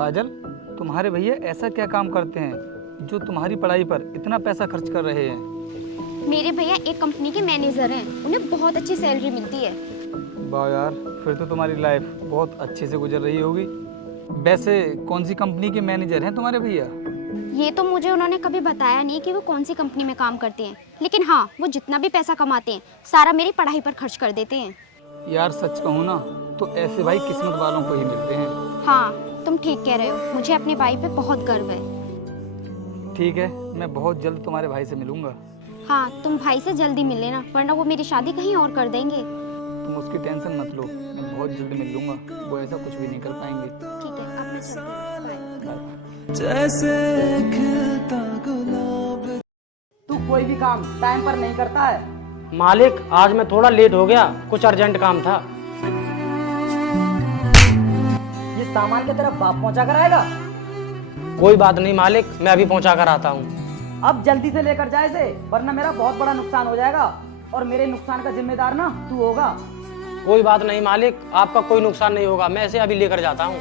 काजल, तुम्हारे भैया ऐसा क्या काम करते हैं जो तुम्हारी पढ़ाई पर इतना पैसा खर्च कर रहे हैं? मेरे भैया एक कंपनी के मैनेजर हैं, उन्हें बहुत अच्छी सैलरी मिलती है। वाह यार, फिर तो तुम्हारी लाइफ बहुत अच्छे से गुजर रही होगी। वैसे कौन सी कंपनी के मैनेजर हैं तुम्हारे भैया? ये तो मुझे उन्होंने कभी बताया नहीं कि वो कौन सी कंपनी में काम करते हैं, लेकिन हाँ, वो जितना भी पैसा कमाते हैं सारा मेरी पढ़ाई पर खर्च कर देते हैं। यार सच कहूँ ना तो ऐसे भाई किस्मत वालों को ही मिलते हैं। हाँ, तुम ठीक कह रहे हो, मुझे अपने भाई पे बहुत गर्व है। ठीक है, मैं बहुत जल्द तुम्हारे भाई से मिलूंगा। हाँ, तुम भाई से जल्दी मिल लेना, वरना वो मेरी शादी कहीं और कर देंगे। तुम उसकी टेंशन मत लो, मैं बहुत जल्द मिल लूंगा। वो ऐसा कुछ भी नहीं कर पाएंगे। ठीक है, अब मैं चलती हूँ, बाय। जैसे खिलता गुलाब। तू कोई भी काम टाइम पर नहीं करता है। मालिक, आज मैं थोड़ा लेट हो गया, कुछ अर्जेंट काम था। ये सामान के तरफ बाप पहुंचा कर आएगा। कोई बात नहीं मालिक, मैं अभी पहुंचा कर आता हूँ। अब जल्दी से लेकर जाए इसे, वरना मेरा बहुत बड़ा नुकसान हो जाएगा और मेरे नुकसान का जिम्मेदार ना तू होगा। कोई बात नहीं मालिक, आपका कोई नुकसान नहीं होगा, मैं इसे अभी लेकर जाता हूँ।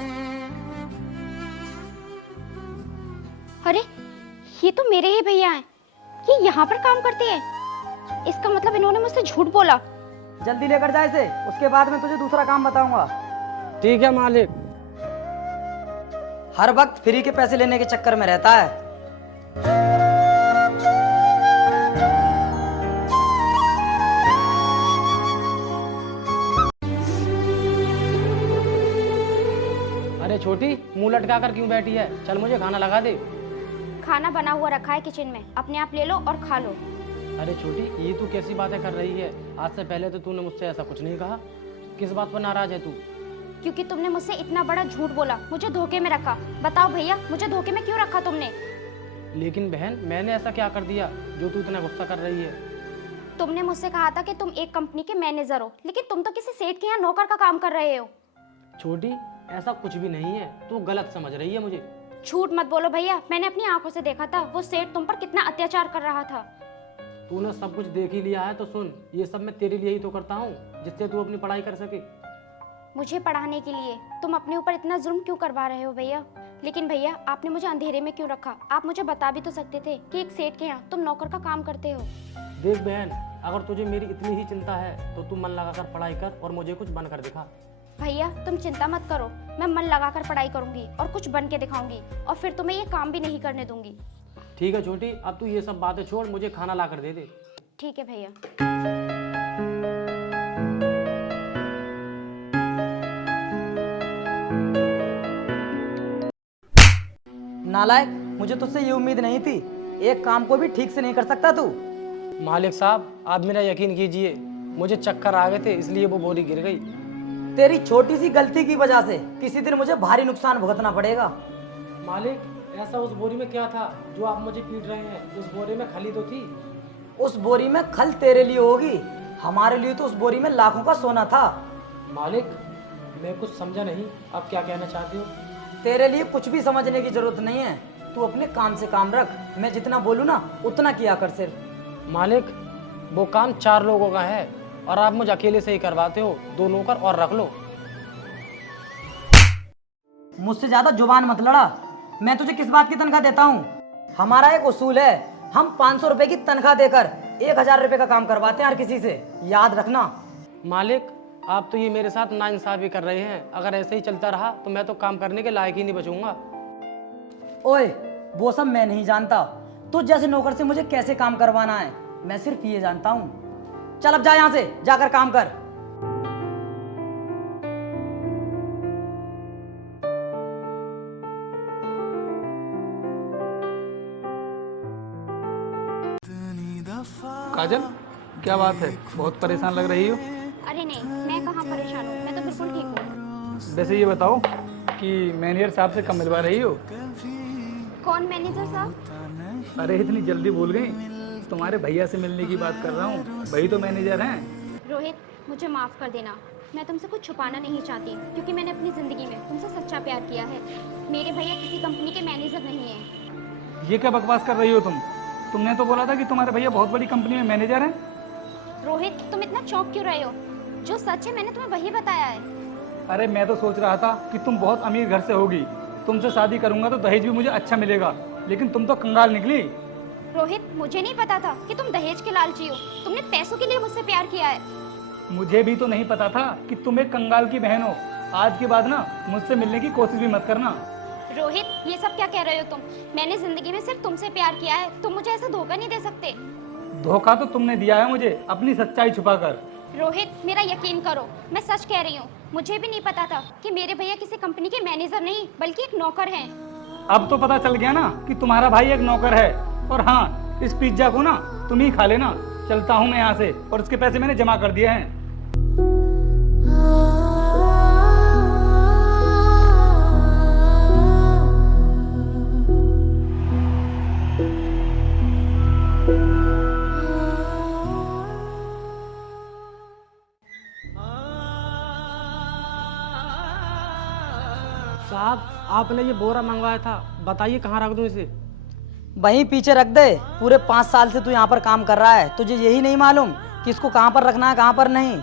अरे, ये तो मेरे ही भैया हैं। ये यहाँ पर काम करते हैं। इसका मतलब इन्होंने मुझसे झूठ बोला। जल्दी लेकर जाए इसे, उसके बाद मैं तुझे दूसरा काम बताऊंगा। ठीक है मालिक। हर वक्त फ्री के पैसे लेने के चक्कर में रहता है। अरे छोटी, मुंह लटका कर क्यों बैठी है? चल मुझे खाना लगा दे। खाना बना हुआ रखा है किचन में, अपने आप ले लो और खा लो। अरे छोटी, ये तू कैसी बातें कर रही है? आज से पहले तो तूने मुझसे ऐसा कुछ नहीं कहा। किस बात पर नाराज है तू? क्योंकि तुमने मुझसे इतना बड़ा झूठ बोला, मुझे धोखे में रखा। बताओ भैया, मुझे धोखे में क्यों रखा तुमने? लेकिन बहन, मैंने ऐसा क्या कर दिया जो तू इतना गुस्सा कर रही है? तुमने मुझसे कहा था कि तुम एक कंपनी के मैनेजर हो, लेकिन तुम तो किसी सेठ के यहाँ नौकर का काम कर रहे हो। छोटी, ऐसा कुछ भी नहीं है, तू गलत समझ रही है मुझे। झूठ मत बोलो भैया, मैंने अपनी आंखों से देखा था वो सेठ तुम पर कितना अत्याचार कर रहा था। तूने सब कुछ देख ही लिया है तो सुन, ये सब मैं तेरे लिए ही तो करता हूँ, जिससे तू अपनी पढ़ाई कर सके। मुझे पढ़ाने के लिए तुम अपने ऊपर इतना जुल्म क्यों करवा रहे हो भैया? लेकिन भैया, आपने मुझे अंधेरे में क्यों रखा? आप मुझे बता भी तो सकते थे कि एक सेठ के यहाँ तुम नौकर का काम करते हो। देख बहन, अगर तुझे मेरी इतनी ही चिंता है तो तू मन लगाकर पढ़ाई कर और मुझे कुछ बनकर दिखा। भैया, तुम चिंता मत करो, मैं मन लगाकर पढ़ाई करूंगी और कुछ बन के दिखाऊंगी, और फिर तुम्हें ये काम भी नहीं करने दूंगी। ठीक है छोटी, अब तू ये सब बातें छोड़, मुझे खाना ला कर दे दे। ठीक है भैया। नालायक, मुझे तुझसे ये उम्मीद नहीं थी। एक काम को भी ठीक से नहीं कर सकता तू। मालिक साहब, आप मेरा यकीन कीजिए, मुझे चक्कर आ गए थे, इसलिए वो बोरी गिर गई। तेरी छोटी सी गलती की वजह से किसी दिन मुझे भारी नुकसान भुगतना पड़ेगा। मालिक, ऐसा उस बोरी में क्या था जो आप मुझे पीट रहे हैं? उस बोरी में खली तो थी। उस बोरी में खल तेरे लिए होगी, हमारे लिए तो उस बोरी में लाखों का सोना था। मालिक, मैं कुछ समझा नहीं, आप क्या कहना चाहते हो? तेरे लिए कुछ भी समझने की जरूरत नहीं है। तू अपने काम से काम रख, मैं जितना बोलूँ ना उतना किया कर सिर्फ। मालिक, वो काम 4 लोगों का है और आप मुझे अकेले से ही करवाते हो। 2 नौकर और रख लो। मुझसे ज्यादा जुबान मत लड़ा। मैं तुझे किस बात की तनख्वाह देता हूँ? हमारा एक उसूल है, हम 500 रुपए की तनख्वाह देकर 1000 रुपए का काम करवाते हैं हर किसी से, याद रखना। मालिक, आप तो ये मेरे साथ नाइंसाफी कर रहे हैं। अगर ऐसे ही चलता रहा तो मैं तो काम करने के लायक ही नहीं बचूंगा। ओए, वो सब मैं नहीं जानता। तू जैसे नौकर से मुझे कैसे काम करवाना है, मैं सिर्फ ये जानता हूँ। चल अब जा यहाँ से, जाकर काम कर। काजल, क्या बात है, बहुत परेशान लग रही हो? अरे नहीं, मैं कहाँ परेशान हूँ, मैं तो बिल्कुल ठीक हूँ। वैसे ये बताओ कि मैनेजर साहब से कब मिलवा रही हो? कौन मैनेजर साहब? अरे इतनी जल्दी भूल गई? तुम्हारे भैया से मिलने की बात कर रहा हूँ, वही तो मैनेजर हैं। रोहित, मुझे माफ़ कर देना, मैं तुमसे कुछ छुपाना नहीं चाहती, क्योंकि मैंने अपनी ज़िंदगी में तुमसे सच्चा प्यार किया है। मेरे भैया किसी कंपनी के मैनेजर नहीं हैं। ये क्या बकवास कर रही हो तुम? तुमने तो बोला था कि तुम्हारे भैया बहुत बड़ी कंपनी में मैनेजर हैं। रोहित, तुम इतना चौंक क्यों रहे हो? जो सच है मैंने तुम्हें वही बताया है। अरे मैं तो सोच रहा था कि तुम बहुत अमीर घर से होगी, तुमसे शादी करूंगा तो दहेज भी मुझे अच्छा मिलेगा, लेकिन तुम तो कंगाल निकली। रोहित, मुझे नहीं पता था कि तुम दहेज के लालची हो। तुमने पैसों के लिए मुझसे प्यार किया है। मुझे भी तो नहीं पता था कि तुम एक कंगाल की बहन हो। आज के बाद ना मुझसे मिलने की कोशिश भी मत करना। रोहित, ये सब क्या कह रहे हो तुम? मैंने जिंदगी में सिर्फ तुमसे प्यार किया है, तुम मुझे ऐसा धोखा नहीं दे सकते। धोखा तो तुमने दिया है मुझे, अपनी सच्चाई छुपाकर। रोहित, मेरा यकीन करो, मैं सच कह रही हूँ। मुझे भी नहीं पता था कि मेरे भैया किसी कंपनी के मैनेजर नहीं बल्कि एक नौकर हैं। अब तो पता चल गया ना कि तुम्हारा भाई एक नौकर है। और हाँ, इस पिज्जा को ना तुम ही खा लेना। चलता हूँ मैं यहाँ से, और उसके पैसे मैंने जमा कर दिए हैं। साहब, आपने ये बोरा मंगवाया था, बताइए कहाँ रख दूँ इसे? वहीं पीछे रख दे। पूरे 5 साल से तू यहाँ पर काम कर रहा है, तुझे यही नहीं मालूम कि इसको कहाँ पर रखना है, कहाँ पर नहीं?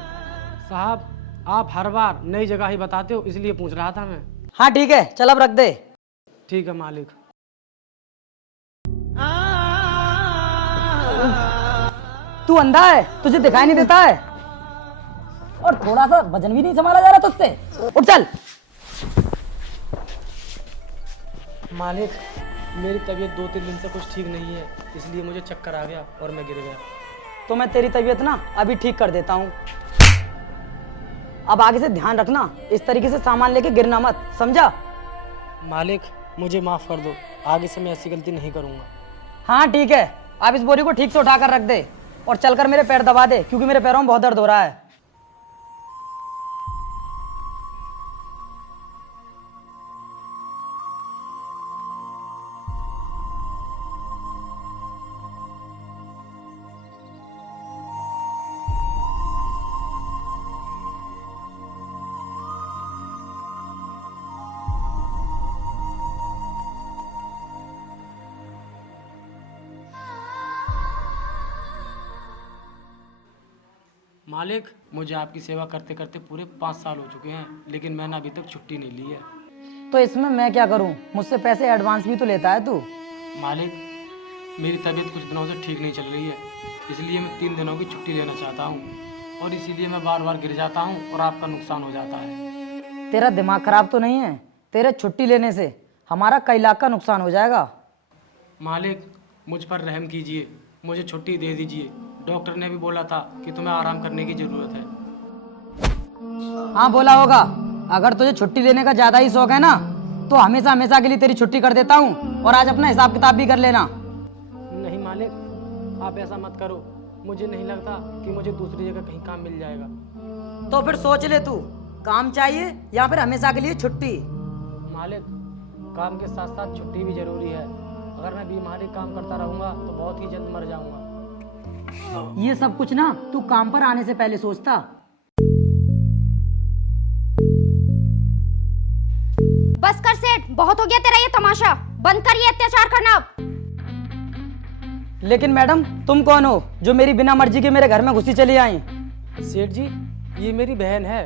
साहब, आप हर बार नई जगह ही बताते हो, इसलिए पूछ रहा था मैं। हाँ ठीक है, चल अब रख दे। ठीक है मालिक। तू अंधा है, तुझे दिखाई नहीं देता है? और थोड़ा सा वजन भी नहीं संभाला जा रहा तुझसे। उठ चल। मालिक, मेरी तबीयत 2-3 दिन से कुछ ठीक नहीं है, इसलिए मुझे चक्कर आ गया और मैं गिर गया। तो मैं तेरी तबीयत ना अभी ठीक कर देता हूँ। अब आगे से ध्यान रखना, इस तरीके से सामान लेके गिरना मत, समझा? मालिक, मुझे माफ़ कर दो, आगे से मैं ऐसी गलती नहीं करूँगा। हाँ ठीक है, अब इस बोरी को ठीक से उठा कर रख दे और चलकर मेरे पैर दबा दे, क्योंकि मेरे पैरों में बहुत दर्द हो रहा है। मालिक, मुझे आपकी सेवा करते करते पूरे 5 साल हो चुके हैं, लेकिन मैंने अभी तक छुट्टी नहीं ली है। तो इसमें मैं क्या करूं? मुझसे पैसे एडवांस भी तो लेता है तू। मालिक, मेरी तबीयत कुछ दिनों से ठीक नहीं चल रही है, इसलिए मैं 3 दिनों की छुट्टी लेना चाहता हूँ, और इसीलिए मैं बार बार गिर जाता हूँ और आपका नुकसान हो जाता है। तेरा दिमाग खराब तो नहीं है? तेरे छुट्टी लेने से हमारा कई लाख का नुकसान हो जाएगा। मालिक, मुझ पर रहम कीजिए, मुझे छुट्टी दे दीजिए। डॉक्टर ने भी बोला था कि तुम्हें आराम करने की ज़रूरत है। हाँ बोला होगा। अगर तुझे छुट्टी लेने का ज़्यादा ही शौक है ना, तो हमेशा हमेशा के लिए तेरी छुट्टी कर देता हूँ, और आज अपना हिसाब किताब भी कर लेना। नहीं मालिक, आप ऐसा मत करो, मुझे नहीं लगता कि मुझे दूसरी जगह कहीं काम मिल जाएगा। तो फिर सोच ले, तू काम चाहिए या फिर हमेशा के लिए छुट्टी? मालिक, काम के साथ साथ छुट्टी भी जरूरी है। अगर मैं बीमारी काम करता रहूँगा तो बहुत ही जल्द मर जाऊँगा। ये सब कुछ ना तू काम पर आने से पहले सोचता। बस कर सेठ, बहुत हो गया तेरा ये तमाशा। बंद कर ये अत्याचार करना अब। लेकिन मैडम, तुम कौन हो जो मेरी बिना मर्जी के मेरे घर में घुसी चली आई? सेठ जी, ये मेरी बहन है।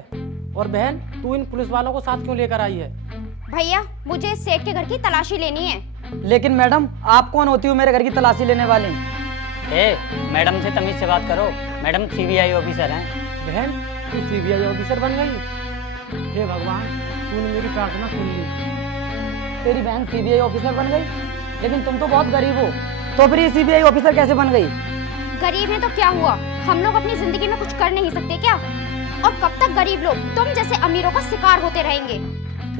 और बहन, तू इन पुलिस वालों को साथ क्यों लेकर आई है? भैया, मुझे इस सेठ के घर की तलाशी लेनी है। लेकिन मैडम, आप कौन होती हो मेरे घर की तलाशी लेने वाली? मैडम से तमीज से बात करो। मैडम सीबीआई ऑफिसर हैं। बहन, तू सीबीआई ऑफिसर बन गई? हे भगवान, तूने मेरी प्रार्थना सुन ली। तेरी बहन सीबीआई ऑफिसर बन गई? लेकिन तुम तो बहुत गरीब हो, तो फिर ये सीबीआई ऑफिसर कैसे बन गई? गरीब हैं तो क्या हुआ, हम लोग अपनी जिंदगी में कुछ कर नहीं सकते क्या? और कब तक गरीब लोग तुम जैसे अमीरों का शिकार होते रहेंगे?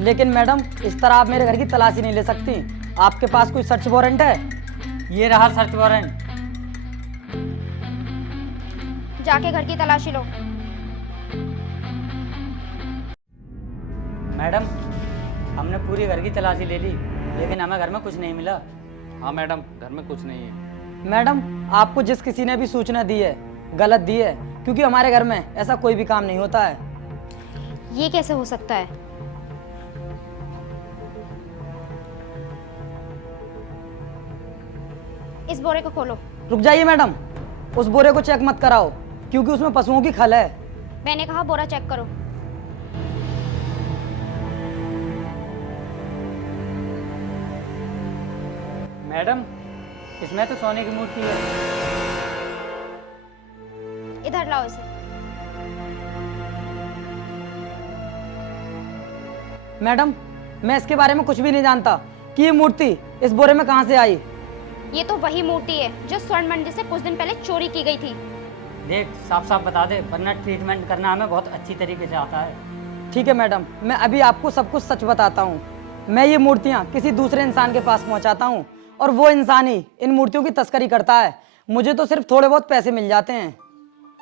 लेकिन मैडम, इस तरह आप मेरे घर की तलाशी नहीं ले सकती। आपके पास कोई सर्च वारंट है? ये रहा सर्च वारंट। जाके घर की तलाशी लो। मैडम, हमने पूरी घर की तलाशी ले ली, लेकिन हमें घर में कुछ नहीं मिला। हाँ मैडम, घर में कुछ नहीं है। मैडम, आपको जिस किसी ने भी सूचना दी है, गलत दी है, क्योंकि हमारे घर में ऐसा कोई भी काम नहीं होता है। ये कैसे हो सकता है? इस बोरे को खोलो। रुक जाइए मैडम, उस बोरे को चेक मत कराओ, क्योंकि उसमें पशुओं की खल है। मैंने कहा बोरा चेक करो। मैडम, इसमें तो सोने की मूर्ति है। इधर लाओ इसे। मैडम, मैं इसके बारे में कुछ भी नहीं जानता कि ये मूर्ति इस बोरे में कहाँ से आई। ये तो वही मूर्ति है जो स्वर्ण मंडी से कुछ दिन पहले चोरी की गई थी। देख, साफ साफ बता दे, वरना ट्रीटमेंट करना हमें बहुत अच्छी तरीके से आता है। ठीक है मैडम, मैं अभी आपको सब कुछ सच बताता हूँ। मैं ये मूर्तियाँ किसी दूसरे इंसान के पास पहुँचाता हूँ और वो इंसान ही इन मूर्तियों की तस्करी करता है। मुझे तो सिर्फ थोड़े बहुत पैसे मिल जाते हैं।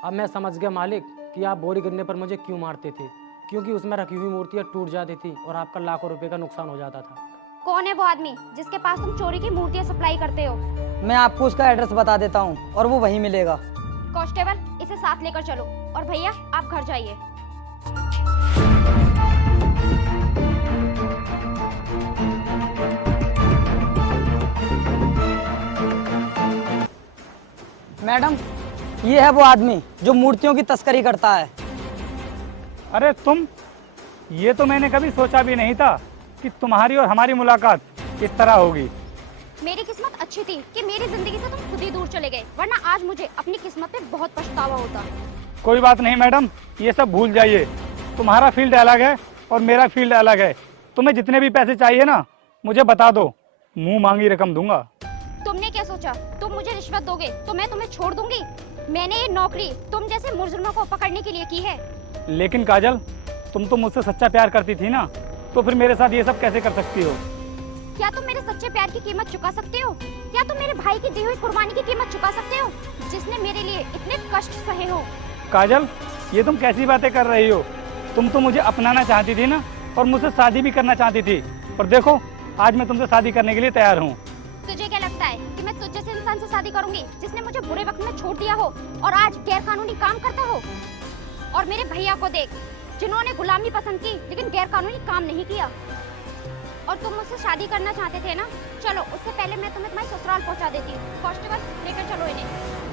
अब मैं समझ गया मालिक कि आप बोरी गिरने पर मुझे क्यों मारते थे, क्योंकि उसमें रखी हुई मूर्तियाँ टूट जाती थी और आपका लाखों रुपए का नुकसान हो जाता था। कौन है वो आदमी जिसके पास तुम चोरी की मूर्तियां सप्लाई करते हो? मैं आपको उसका एड्रेस बता देता हूँ और वो वहीं मिलेगा। कांस्टेबल, इसे साथ लेकर चलो। और भैया, आप घर जाइए। मैडम, ये है वो आदमी जो मूर्तियों की तस्करी करता है। अरे तुम, ये तो मैंने कभी सोचा भी नहीं था कि तुम्हारी और हमारी मुलाकात इस तरह होगी। मेरी किस्मत अच्छी थी कि मेरी जिंदगी से तुम खुद ही दूर चले गए, वरना आज मुझे अपनी किस्मत पे बहुत पछतावा होता। कोई बात नहीं मैडम, ये सब भूल जाइए। तुम्हारा फील्ड अलग है और मेरा फील्ड अलग है। तुम्हें जितने भी पैसे चाहिए ना, मुझे बता दो, मुंह मांगी रकम दूंगा। तुमने क्या सोचा, तुम मुझे रिश्वत दोगे तो मैं तुम्हें छोड़ दूंगी? मैंने ये नौकरी तुम जैसे मुजरिमों को पकड़ने के लिए की है। लेकिन काजल, तुम तो मुझसे सच्चा प्यार करती थी ना, तो फिर मेरे साथ ये सब कैसे कर सकती हो? क्या तुम मेरे सच्चे प्यार की कीमत चुका सकते हो? क्या तुम मेरे भाई की दी हुई कुर्बानी की कीमत चुका सकते हो, जिसने मेरे लिए इतने कष्ट सहे हो? काजल, ये तुम कैसी बातें कर रही हो? तुम तो मुझे अपनाना चाहती थी ना, और मुझसे शादी भी करना चाहती थी। और देखो, आज मैं तुमसे शादी करने के लिए तैयार हूँ। तुझे क्या लगता है कि मैं तुझ जैसे इंसान से शादी करूंगी जिसने मुझे बुरे वक्त में छोड़ दिया हो और आज गैर कानूनी काम करता हो? और मेरे भैया को देख, जिन्होंने गुलामी पसंद की लेकिन गैर कानूनी काम नहीं किया। और तुम मुझसे शादी करना चाहते थे ना? चलो, उससे पहले मैं तुम्हें तुम्हारे ससुराल पहुंचा देती हूँ। कांस्टेबल, लेकर चलो इन्हें।